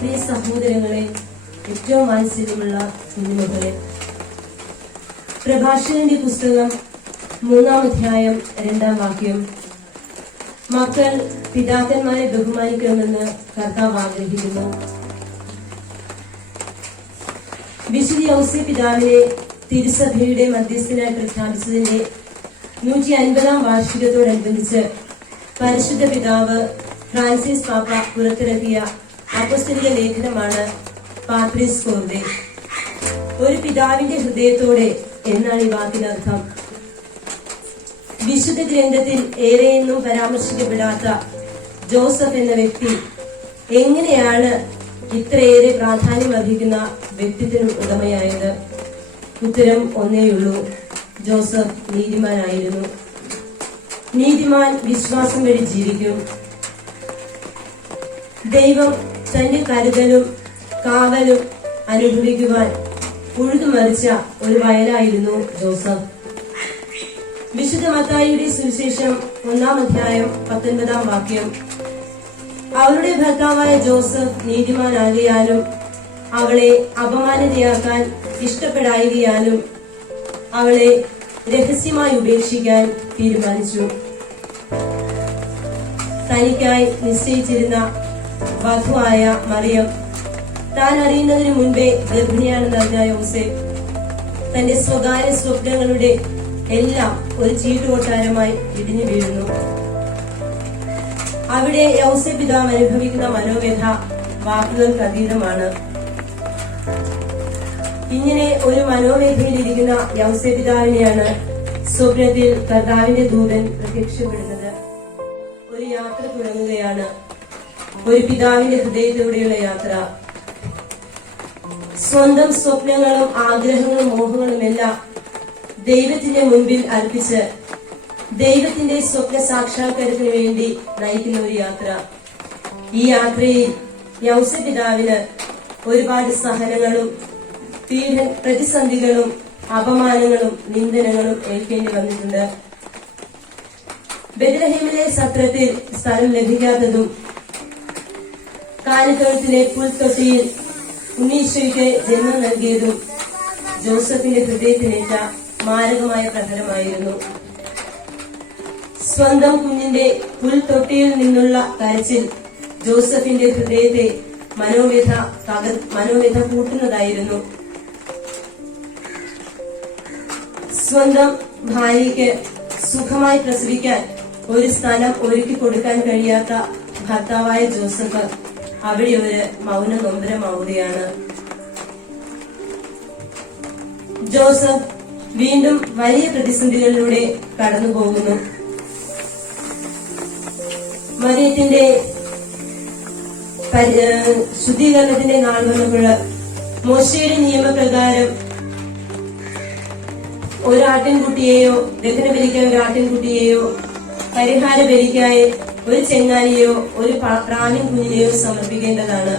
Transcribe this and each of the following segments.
പ്രിയ സഹോദരങ്ങളെ, ഏറ്റവും വാത്സല്യമുള്ള കുഞ്ഞുമക്കളെ, പ്രഭാഷകന്റെ പുസ്തകം 3-ാം അധ്യായം 2-ാം വാക്യം, മക്കൾ പിതാക്കന്മാരെ ബഹുമാനിക്കണമെന്ന് കർത്താവ് ആഗ്രഹിക്കുന്നു. വിശുദ്ധ ഔസേപ്പ് പിതാവിനെ തിരുസഭയുടെ മധ്യസ്ഥനായി പ്രഖ്യാപിച്ചതിന്റെ 150-ാം വാർഷികത്തോടനുബന്ധിച്ച് പരിശുദ്ധ പിതാവ് ഫ്രാൻസിസ് പാപ്പ പുറത്തിറക്കിയ അപ്പോസ്തലിക ലേഖനമാണ് പാത്രീസ് കോർദെ. ഒരു പിതാവിന്റെ ഹൃദയത്തോടെ എന്നാണ് ഈ വാക്കിനർത്ഥം. വിശുദ്ധ ഗ്രന്ഥത്തിൽ ഏറെയൊന്നും പരാമർശിക്കപ്പെടാത്ത ജോസഫ് എന്ന വ്യക്തി എങ്ങനെയാണ് ഇത്രയേറെ പ്രാധാന്യം അർഹിക്കുന്ന വ്യക്തിത്വം ഉടമയായത്? ഉത്തരം ഒന്നേയുള്ളൂ: ജോസഫ് നീതിമാനായിരുന്നു. നീതിമാൻ വിശ്വാസം വഴി ജീവിക്കും. ദൈവം തന്റെ കരുതലും കാവലും അനുഭവിക്കുവാൻ ഉഴുതുമറിച്ച ഒരു വയലായിരുന്നു ജോസഫ്. വിശുദ്ധ മത്തായിയുടെ സുവിശേഷം 1-ാം അധ്യായം 19-ാം വാക്യം, അവളുടെ ഭർത്താവായ ജോസഫ് നീതിമാനാകിയാലും അവളെ അപമാനിതയാക്കാൻ ഇഷ്ടപ്പെടായികയാലും അവളെ രഹസ്യമായി ഉപേക്ഷിക്കാൻ തീരുമാനിച്ചു. തനിക്കായി നിശ്ചയിച്ചിരുന്ന വധുവായ മറിയം താൻ അറിയുന്നതിന് മുൻപേ ഗർഭിണിയാണെന്നറിഞ്ഞ യോസേഫ് തന്റെ സ്വകാര്യ സ്വപ്നങ്ങളുടെ എല്ലാം ഒരു ചീട്ടുകൊട്ടാരമായി ഇടിഞ്ഞു വീഴുന്നു. അവിടെ യോസേപ്പ് പിതാവ് അനുഭവിക്കുന്ന മനോവ്യഥ വാക്കുകൾക്ക് അതീതമാണ്. ഇങ്ങനെ ഒരു മനോവേദനയിലിരിക്കുന്ന യോസേപ്പ് പിതാവിനെയാണ് സ്വപ്നത്തിൽ കർത്താവിന്റെ ദൂതൻ പ്രത്യക്ഷപ്പെടുന്നത്. ഒരു യാത്ര തുടങ്ങുകയാണ്, ഒരു പിതാവിന്റെ ഹൃദയത്തിലൂടെയുള്ള യാത്ര. സ്വന്തം സ്വപ്നങ്ങളും ആഗ്രഹങ്ങളും മോഹങ്ങളും എല്ലാം ദൈവത്തിന്റെ മുൻപിൽ അർപ്പിച്ച് ദൈവത്തിന്റെ സ്വപ്ന സാക്ഷാത്കാരത്തിന് വേണ്ടി നയിക്കുന്ന ഒരു യാത്ര. ഈ യാത്രയിൽ യോസേപ്പ് പിതാവിന് ഒരുപാട് സഹനങ്ങളും പ്രതിസന്ധികളും അപമാനങ്ങളും നിന്ദനങ്ങളും ഏൽക്കേണ്ടി വന്നിട്ടുണ്ട്. ബെത്ലഹേമിലെ സത്രത്തിൽ സ്ഥലം ലഭിക്കാത്തതും കാലിത്തൊഴുത്തിലെ പുൽത്തൊട്ടിയിൽ ഉണ്ണീശോയ്ക്ക് ജന്മം നൽകിയതും ജോസഫിന്റെ ഹൃദയത്തിനേറ്റ മാരകമായ പ്രഹരമായിരുന്നു. സ്വന്തം കുഞ്ഞിന്റെ പുൽത്തൊട്ടിയിൽ നിന്നുള്ള കരച്ചിൽ ജോസഫിന്റെ ഹൃദയത്തെ മനോവ്യഥ കൂട്ടുന്നതായിരുന്നു. സ്വന്തം ഭാര്യയ്ക്ക് സുഖമായി പ്രസവിക്കാൻ ഒരു സ്ഥലം ഒരുക്കി കൊടുക്കാൻ കഴിയാത്ത ഭർത്താവായ ജോസഫ് അവിടെ ഒരു മൗന നൊമ്പരമാവുകയാണ്. ജോസഫ് വീണ്ടും വലിയ പ്രതിസന്ധികളിലൂടെ കടന്നുപോകുന്നു. മറിയത്തിന്റെ ശുദ്ധീകരണത്തിന്റെ നാൾ വന്നപ്പോൾ മോശയുടെ നിയമപ്രകാരം ഒരു ആട്ടിൻകുട്ടിയെയോ, ദഹനബലിക്കായി ഒരു ആട്ടിൻകുട്ടിയെയോ, പരിഹാര ബലിക്കായി ഒരു ചെങ്ങാലിയോ ഒരു പ്രാവിൻ കുഞ്ഞിനെയോ സമർപ്പിക്കേണ്ടതാണ്.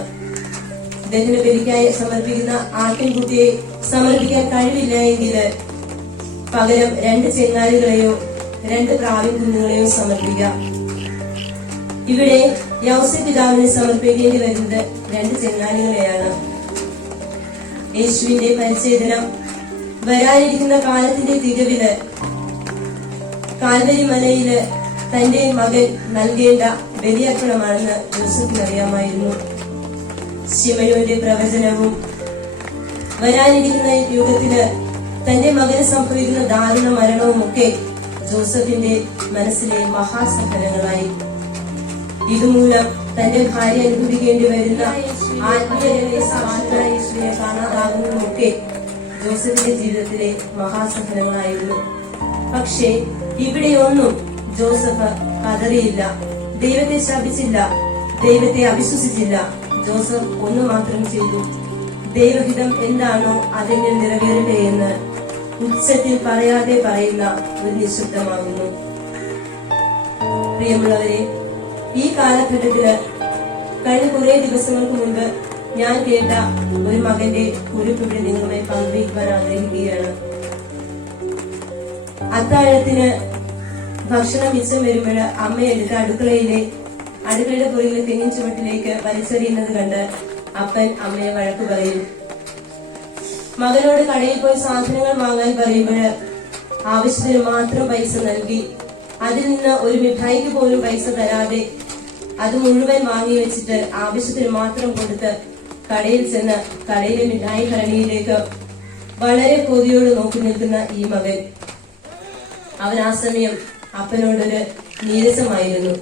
ദഹനബലിക്കായി സമർപ്പിക്കുന്ന ആട്ടിൻകുട്ടിയെ സമർപ്പിക്കാൻ കഴിവില്ല എങ്കിൽ പകരം 2 ചെങ്ങാലികളെയോ 2 പ്രാവിൻ കുഞ്ഞുങ്ങളെയോ സമർപ്പിക്കാം. ഇവിടെ യോസേപ്പ് പിതാവിനെ സമർപ്പിക്കേണ്ടി വരുന്നത് 2 ചെങ്ങാലികളെയാണ്. യേശുവിന്റെ പരിച്ഛേദനം വരാനിരിക്കുന്ന കാലത്തിന്റെ തികവില് കാൽവരി മലയില് തന്റെ മകൻ നൽകേണ്ട ബലിയർപ്പണമാണെന്ന് ജോസഫിന് അറിയാമായിരുന്നു. ശിമയോന്റെ പ്രവചനവും വരാനിരിക്കുന്ന യുഗത്തില് തന്റെ മകന് സംഭവിക്കുന്ന ദാരുണ മരണവും ഒക്കെ ജോസഫിന്റെ മനസ്സിലെ മഹാസഹനങ്ങളായി. ഇതുമൂലം തന്റെ ഭാര്യ അനുഭവിക്കേണ്ടി വരുന്ന ആത്മീയ കാണാതാകുന്നതുമൊക്കെ ജോസഫിന്റെ ജീവിതത്തിലെ മഹാസഹനങ്ങളായിരുന്നു. പക്ഷേ ഇവിടെയൊന്നും ജോസഫ് പതറിയില്ല, ദൈവത്തെ ശപിച്ചില്ല, ദൈവത്തെ അവിശ്വസിച്ചില്ല. ജോസഫ് ഒന്ന് മാത്രം ചെയ്തു: ദൈവഹിതം എന്താണോ അതെങ്ങനെ നിറവേറട്ടെ എന്ന് ഉച്ചത്തിൽ പറയാതെ പറയുന്ന ഒരു നിശബ്ദമാകുന്നു. പ്രിയമുള്ളവരെ, ഈ കാലഘട്ടത്തില് കഴിഞ്ഞ കുറെ ദിവസങ്ങൾക്ക് മുൻപ് ഞാൻ കേട്ട ഒരു മകന്റെ കുറിപ്പിവിടെ നിങ്ങളുമായി പങ്കുവയ്ക്കുവാൻ ആഗ്രഹിക്കുകയാണ്. അത്താഴത്തിന് ഭക്ഷണം മിച്ചം വരുമ്പോൾ അമ്മയെടുത്ത് അടുക്കളയുടെ പുറകിലെ തെങ്ങിൻ ചുവട്ടിലേക്ക് വലിച്ചെറിയുന്നത് കണ്ട് അപ്പൻ അമ്മയെ വഴക്ക് പറയും. മകനോട് കടയിൽ പോയി സാധനങ്ങൾ വാങ്ങാൻ പറയുമ്പോൾ ആവശ്യത്തിന് മാത്രം പൈസ നൽകി അതിൽ നിന്ന് ഒരു മിഠായിക്ക് പോലും പൈസ തരാതെ അത് മുഴുവൻ വാങ്ങി വെച്ചിട്ട് ആവശ്യത്തിന് മാത്രം കൊടുത്ത് കടയിൽ ചെന്ന് കടയിലെ മിഠായി ഭരണിയിലേക്ക് വളരെ കൊതിയോട് നോക്കി നിൽക്കുന്ന ഈ മകൻ, അവൻ ആ സമയം അപ്പനോടൊരു നീരസമായിരുന്നു.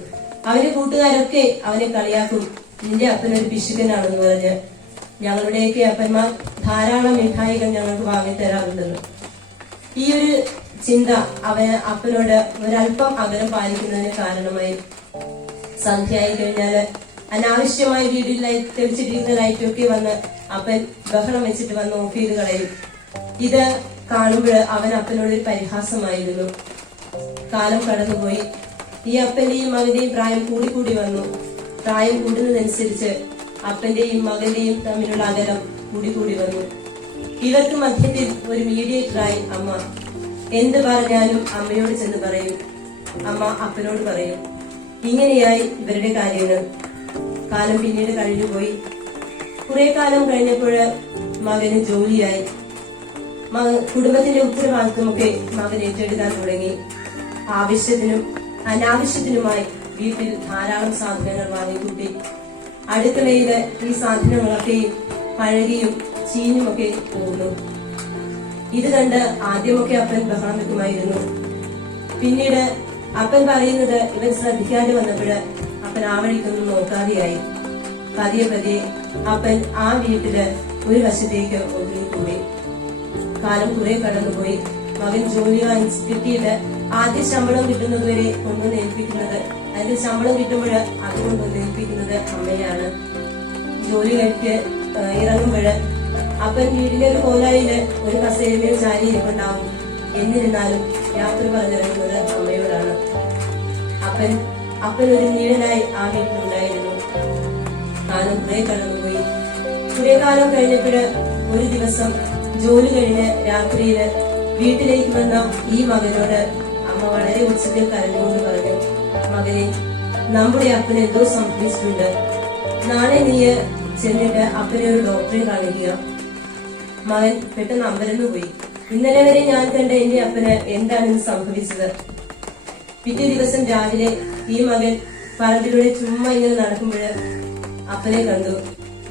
അവന്റെ കൂട്ടുകാരൊക്കെ അവനെ കളിയാക്കും, നിന്റെ അപ്പനൊരു പിശുക്കനാണെന്ന് പറഞ്ഞ്. ഞങ്ങളുടെയൊക്കെ അപ്പന്മാർ ധാരാളം മിഠായികൾ ഞങ്ങൾക്ക് വാങ്ങിത്തരാറുണ്ടെന്ന്. ഈ ഒരു ചിന്ത അവന് അപ്പനോട് ഒരല്പം അകലം പാലിക്കുന്നതിന് കാരണമായി. സന്ധ്യയായി കഴിഞ്ഞാല് അനാവശ്യമായി വീട്ടിൽ തെളിച്ചിട്ടിരുന്ന ലൈറ്റൊക്കെ വന്ന് അപ്പൻ ബഹളം വെച്ചിട്ട് വന്ന് ഓഫ് ചെയ്ത് കളയും. ഇത് കാണുമ്പോൾ അവൻ അപ്പനോടൊരു പരിഹാസമായിരുന്നു. കാലം കടന്നുപോയി. ഈ അപ്പന്റെയും മകന്റെയും പ്രായം കൂടി വന്നു. പ്രായം കൂടുന്നതനുസരിച്ച് അപ്പന്റെയും മകന്റെയും തമ്മിലുള്ള അകലം കൂടി വന്നു. ഇവർക്ക് മധ്യത്തിൽ ഒരു മീഡിയേറ്ററായി അമ്മ. എന്ത് പറഞ്ഞാലും അമ്മയോട് ചെന്ന് പറയും, അമ്മ അപ്പനോട് പറയും. ഇങ്ങനെയായി ഇവരുടെ കാര്യങ്ങൾ. കാലം പിന്നീട് കഴിഞ്ഞുപോയി. കുറെ കാലം കഴിഞ്ഞപ്പോൾ മകന് ജോലിയായി. കുടുംബത്തിന്റെ ഉത്തരവാദിത്വമൊക്കെ മകൻ ഏറ്റെടുക്കാൻ തുടങ്ങി. ആവശ്യത്തിനും അനാവശ്യത്തിനുമായി വീട്ടിൽ ധാരാളം സാധനങ്ങൾ വാങ്ങിക്കൂട്ടി. അടുക്കളയില് ഈ സാധനങ്ങളൊക്കെയും പഴകിയും ചീഞ്ഞുമൊക്കെ പോകുന്നു. ഇത് കണ്ട് ആദ്യമൊക്കെ അപ്പൻ ബഹളം വെക്കുമായിരുന്നു. പിന്നീട് അപ്പൻ പറയുന്നത് ഇവൻ ശ്രദ്ധിക്കാതെ വന്നപ്പോൾ അപ്പൻ ആ വഴിക്കൊന്നും നോക്കാതെയായി. പതിയെ അപ്പൻ ആ വീട്ടില് ഒരു വശത്തേക്ക് ഒതുങ്ങിക്കൂടി. കാലം കുറെ കടന്നുപോയി. മകൻ ജോലി കിട്ടിയിട്ട് ആദ്യ ശമ്പളം കിട്ടുന്നതുവരെ കൊണ്ടുവന്ന് ഏൽപ്പിക്കുന്നത്, അതിന്റെ ശമ്പളം കിട്ടുമ്പോൾ അത് കൊണ്ടുവന്ന് ഏൽപ്പിക്കുന്നത് അമ്മയാണ്. ജോലി കഴിഞ്ഞ് ഇറങ്ങുമ്പോൾ അപ്പൻ വീട്ടിലെ ഒരു കോലായില് ഒരു കസേരയിൽ ചാരി ഇരിപ്പുണ്ടാവും. എന്നിരുന്നാലും യാത്ര പറഞ്ഞിറങ്ങുന്നത് അമ്മയോടാണ്. അപ്പൻ ഒരു നിഴലായി ആ വീട്ടിലുണ്ടായിരുന്നു. കാലം കുറെ കടന്നുപോയി. കുറെ കാലം കഴിഞ്ഞപ്പോൾ ഒരു ദിവസം ജോലി കഴിഞ്ഞ് രാത്രിയില് വീട്ടിലേക്ക് വന്ന ഈ മകനോട് അമ്മ വളരെ ഉച്ചത്തിൽ കരഞ്ഞുകൊണ്ട് പറഞ്ഞു, മകനെ, നമ്മുടെ അപ്പന് എന്തോ സംഭവിച്ചിട്ടുണ്ട്. നാളെ നീ ചെന്നിട്ട് അപ്പനെ ഒരു ഡോക്ടറെ കാണിക്കുക. മകൻ പെട്ടെന്ന് അമ്പരന്നു പോയി. ഇന്നലെ വരെ ഞാൻ കണ്ട എന്റെ അപ്പന് എന്താണ് സംഭവിച്ചത്? പിറ്റേ ദിവസം രാവിലെ ഈ മകൻ പറമ്പിലൂടെ ചുമ്മാ ഇങ്ങനെ നടക്കുമ്പോൾ അപ്പനെ കണ്ടു.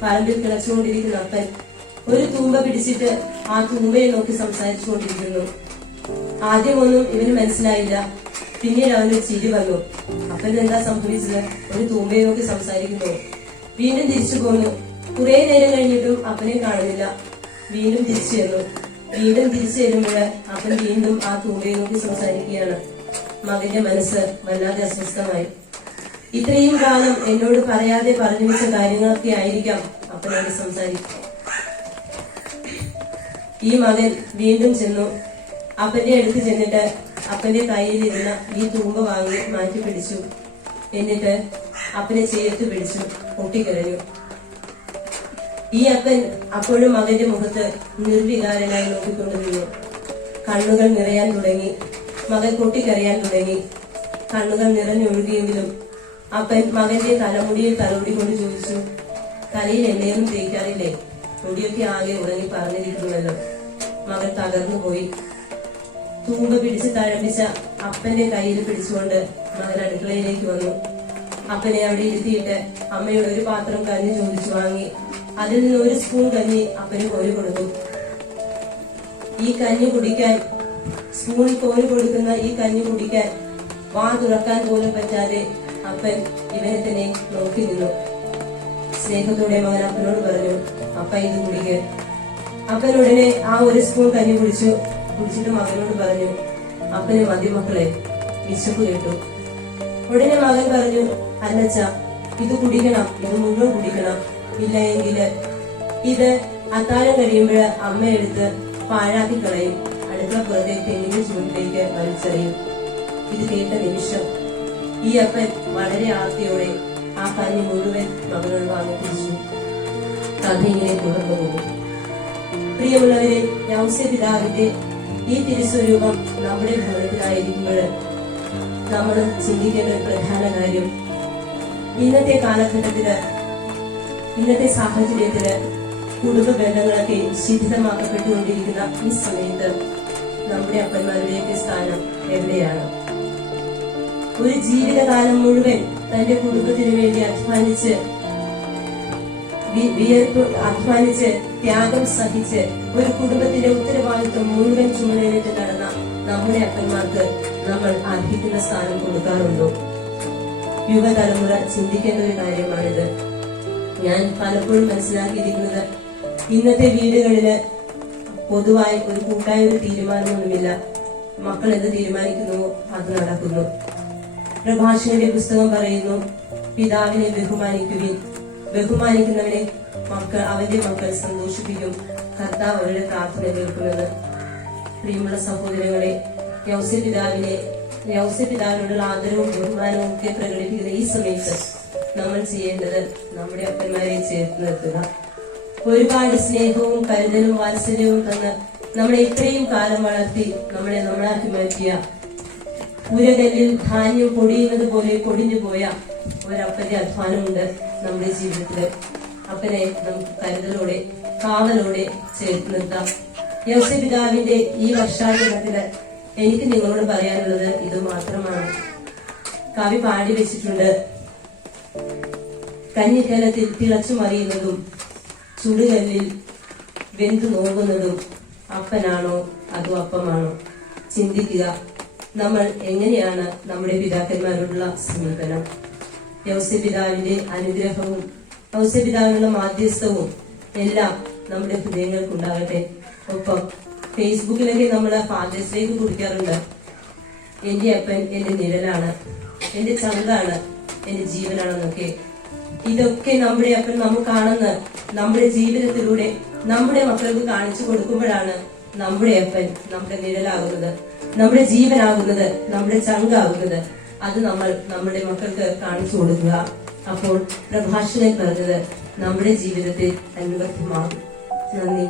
പറമ്പിൽ കിളച്ചുകൊണ്ടിരിക്കുന്ന അപ്പൻ ഒരു തൂമ്പ പിടിച്ചിട്ട് ആ തൂമ്പയെ നോക്കി സംസാരിച്ചുകൊണ്ടിരിക്കുന്നു. ആദ്യമൊന്നും ഇവന് മനസ്സിലായില്ല. പിന്നീട് അവന് ചിരി വന്നു. അപ്പൻ എന്താ സംഭവിച്ചത്? ഒരു തൂമ്പയെ നോക്കി സംസാരിക്കുന്നു. വീണ്ടും തിരിച്ചു പോന്നു. കുറെ നേരം കഴിഞ്ഞിട്ടും അപ്പനെ കാണുന്നില്ല. വീണ്ടും തിരിച്ചു ചെന്നു. വീണ്ടും തിരിച്ചു വരുമ്പോൾ അപ്പൻ വീണ്ടും ആ തൂമ്പയെ നോക്കി സംസാരിക്കുകയാണ്. മകന്റെ മനസ്സ് വല്ലാതെ അസ്വസ്ഥമായി. ഇത്രയും കാലം എന്നോട് പറയാതെ പറഞ്ഞു വെച്ച കാര്യങ്ങളൊക്കെ ആയിരിക്കാം അപ്പനോട് സംസാരിക്കും. ഈ മകൻ വീണ്ടും ചെന്നു. അപ്പന്റെ അടുത്ത് ചെന്നിട്ട് അപ്പന്റെ കയ്യിലിരുന്ന ഈ തൂമ്പ വാങ്ങി മാറ്റി പിടിച്ചു. എന്നിട്ട് അപ്പനെ ചേർത്ത് പിടിച്ചു പൊട്ടിക്കരഞ്ഞു. ഈ അപ്പൻ അപ്പോഴും മകന്റെ മുഖത്ത് നിർവികാരനായി നോക്കിക്കൊണ്ടു നിന്നു. കണ്ണുകൾ നിറയാൻ തുടങ്ങി. മകൻ പൊട്ടിക്കരയാൻ തുടങ്ങി. കണ്ണുകൾ നിറഞ്ഞൊഴുകിയെങ്കിലും അപ്പൻ മകന്റെ തലമുടിയിൽ തലോടിക്കൊണ്ട് ചോദിച്ചു, തലയിൽ എണ്ണയൊന്നും തേക്കാറില്ലേ? മുടിയൊക്കെ ആകെ ഉറങ്ങി പറഞ്ഞിരിക്കുന്നുവല്ലോ. മകൻ തകർന്നുപോയി. തൂമ്പ പിടിച്ച് തഴമ്പിച്ച അപ്പന്റെ കയ്യിൽ പിടിച്ചുകൊണ്ട് മകൻ അടുക്കളയിലേക്ക് വന്നു. അപ്പനെ അവിടെ ഇരുത്തിയിട്ട് അമ്മയോട് ഒരു പാത്രം കഞ്ഞി ചോദിച്ചു വാങ്ങി. അതിൽ നിന്ന് ഒരു സ്പൂൺ കഞ്ഞി അപ്പന് കോരി കൊടുത്തു. ഈ കഞ്ഞി കുടിക്കാൻ, സ്പൂണിൽ കോരി കൊടുക്കുന്ന ഈ കഞ്ഞി കുടിക്കാൻ വാ തുറക്കാൻ പോലും പറ്റാതെ അപ്പൻ ഇവനെ തന്നെ നോക്കി നിന്നു. സ്നേഹത്തോടെ മകൻ അപ്പനോട് പറഞ്ഞു, അപ്പ ഇത് കുടിക്ക്. അപ്പൻ ഉടനെ ആ ഒരു സ്പൂൺ കഞ്ഞി കുടിച്ചിട്ട് മകനോട് പറഞ്ഞു, അപ്പന് മതി മക്കളെ, വിശപ്പ് കേട്ടു. ഉടനെ മകൻ പറഞ്ഞു, അല്ലച്ച, ഇത് കുടിക്കണം, ഇത് മുഴുവൻ കുടിക്കണം. ഇല്ല എങ്കില് ഇത് അത്താഴം കഴിയുമ്പോൾ അമ്മ എടുത്ത് പാഴാക്കി കളയും, അടുക്കള പുറത്തെ തെങ്ങിന്റെ ചുവട്ടിലേക്ക് വലിച്ചെറിയും. ഇത് കേട്ട നിമിഷം ഈ അപ്പൻ വളരെ ആർത്തിയോടെ ആ കഞ്ഞി മുഴുവൻ മകനോട് വാങ്ങി കുടിച്ചു. കഥ ഇങ്ങനെ തുടർന്നു പോകും. പ്രിയമുള്ളവരെ, യൗസപിതാവിന്റെ ഈ തിരുസ്വരൂപം നമ്മുടെ ഭവനത്തിലായിരിക്കുമ്പോൾ നമ്മൾ ചിന്തിക്കേണ്ട ഒരു പ്രധാന കാര്യം, ഇന്നത്തെ കാലഘട്ടത്തില് ഇന്നത്തെ സാഹചര്യത്തില് കുടുംബ ബന്ധങ്ങളൊക്കെ ശിഥിലമാക്കപ്പെട്ടുകൊണ്ടിരിക്കുന്ന ഈ സമയത്ത് നമ്മുടെ അപ്പന്മാരുടെയൊക്കെ സ്ഥാനം എവിടെയാണ്? ഒരു ജീവിതകാലം മുഴുവൻ തന്റെ കുടുംബത്തിനു വേണ്ടി അധ്വാനിച്ച് ത്യാഗം സഹിച്ച് ഒരു കുടുംബത്തിന്റെ ഉത്തരവാദിത്വം മുഴുവൻ ചുമലിലേറ്റ് നടന്ന നമ്മുടെ അപ്പന്മാർക്ക് നമ്മൾ അർഹിക്കുന്ന സ്ഥാനം കൊടുക്കാറുണ്ടോ? യുവതലമുറ ചിന്തിക്കേണ്ട ഒരു കാര്യമാണിത്. ഞാൻ പലപ്പോഴും മനസ്സിലാക്കിയിരിക്കുന്നത്, ഇന്നത്തെ വീടുകളില് പൊതുവായി ഒരു കൂട്ടായ ഒരു തീരുമാനമൊന്നുമില്ല. മക്കൾ എന്ത് തീരുമാനിക്കുന്നുവോ അത് നടക്കുന്നു. പ്രഭാഷകന്റെ പുസ്തകം പറയുന്നു, പിതാവിനെ ബഹുമാനിക്കുവിൻ, ബഹുമാനിക്കുന്നവനെ അവന്റെ മക്കൾ സന്തോഷിപ്പിക്കും, കർത്താവ് അവരുടെ പ്രാർത്ഥന കേൾക്കുന്നത്. പ്രിയമുള്ള സഹോദരങ്ങളെ, യൗസപിതാവിനോടുള്ള ആദരവും ബഹുമാനവും ഒക്കെ പ്രകടിപ്പിക്കുന്ന ഈ സമയത്ത് നമ്മൾ ചെയ്യേണ്ടത് നമ്മുടെ അപ്പന്മാരെ ചേർത്ത് നിർത്തുക. ഒരുപാട് സ്നേഹവും കരുതലും വാത്സല്യവും തന്ന് നമ്മളെ ഇത്രയും കാലം വളർത്തി നമ്മളാക്കി മാറ്റിയ, ഉരകല്ലിൽ ധാന്യം പൊടിയുന്നത് പോലെ പൊടിഞ്ഞു പോയ ഒരപ്പന്റെ അധ്വാനമുണ്ട് നമ്മുടെ ജീവിതത്തില്. അപ്പനെ നമുക്ക് കരുതലോടെ കാവലോടെ ചേർത്ത് നിർത്താം. യൗസപിതാവിന്റെ ഈ വർഷാചരണത്തില് എനിക്ക് നിങ്ങളോട് പറയാനുള്ളത് ഇത് മാത്രമാണ്. കവി പാടി വെച്ചിട്ടുണ്ട്, കഞ്ഞിക്കലത്തിൽ തിളച്ചു മറിയുന്നതും ചുടുകല്ലിൽ വെന്തു നോക്കുന്നതും അപ്പനാണോ അതോ അപ്പമാണോ? ചിന്തിക്കുക, നമ്മൾ എങ്ങനെയാണ് നമ്മുടെ പിതാക്കന്മാരോടുള്ള സമീപനം? യൗസപിതാവിന്റെ അനുഗ്രഹവും യൗസപിതാവിനുള്ള മാധ്യസ്ഥവും എല്ലാം നമ്മുടെ ഹൃദയങ്ങൾക്കുണ്ടാകട്ടെ. ഒപ്പം ഫേസ്ബുക്കിലൊക്കെ നമ്മൾ ഫാദേഴ്സ് ഡേക്ക് കുറിക്കാറുണ്ട്, എന്റെ അപ്പൻ എന്റെ നിഴലാണ്, എന്റെ ചങ്കാണ്, എന്റെ ജീവനാണെന്നൊക്കെ. ഇതൊക്കെ നമ്മുടെ അപ്പൻ നമുക്കാണെന്ന് നമ്മുടെ ജീവിതത്തിലൂടെ നമ്മുടെ മക്കൾക്ക് കാണിച്ചു കൊടുക്കുമ്പോഴാണ് നമ്മുടെ അപ്പൻ നമ്മുടെ നിഴലാകുന്നത്, നമ്മുടെ ജീവനാകുന്നത്, നമ്മുടെ ചങ്കാകുന്നത്. അത് നമ്മൾ നമ്മുടെ മക്കൾക്ക് കാണിച്ചു കൊടുക്കുക. അപ്പോൾ പ്രഭാഷകൻ പറഞ്ഞത് നമ്മുടെ ജീവിതത്തിൽ അനുബന്ധമാകും. നന്ദി.